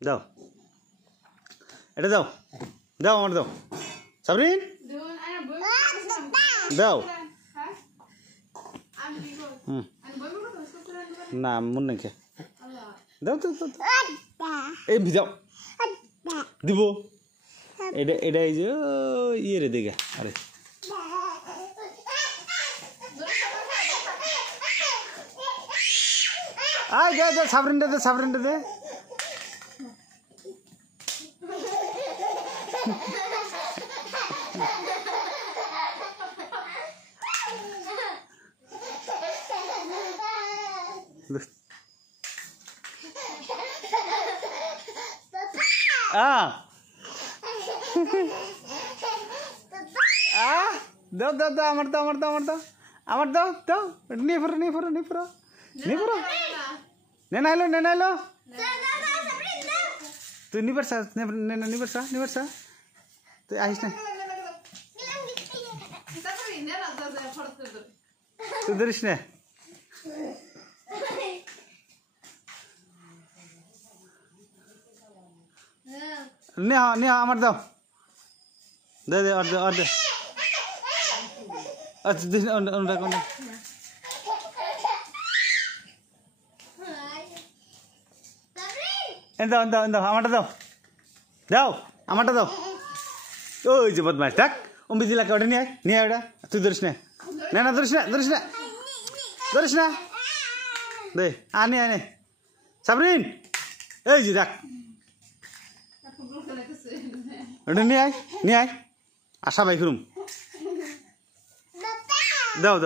দাও এটা দাও দাও আমার দাও সাবরিন দাও না মন নাকি দাও তো এই ভিজাও দিব এটা এটা এই যে ইয়ে রে দেখে আরে আয় দে দে সাবরিন দে দাও দাও দাও আমার দাও নিয়ে ফেরো নে নাইলো তুই নিবার সা তুই আহিস না তুই ধরিস না নে আমার দাও দে অর্ধে আচ্ছা দিস দাও আমারটা দাও ওই যে বদমাইশ থাক বিজিলাকে ওটা নিয়ে ওটা তুই ধরিস না ধরিস না দে আনে সাবরিন এই যে দেখ ওটা নিয়ে আয় আশা ভাই খুরুম দাও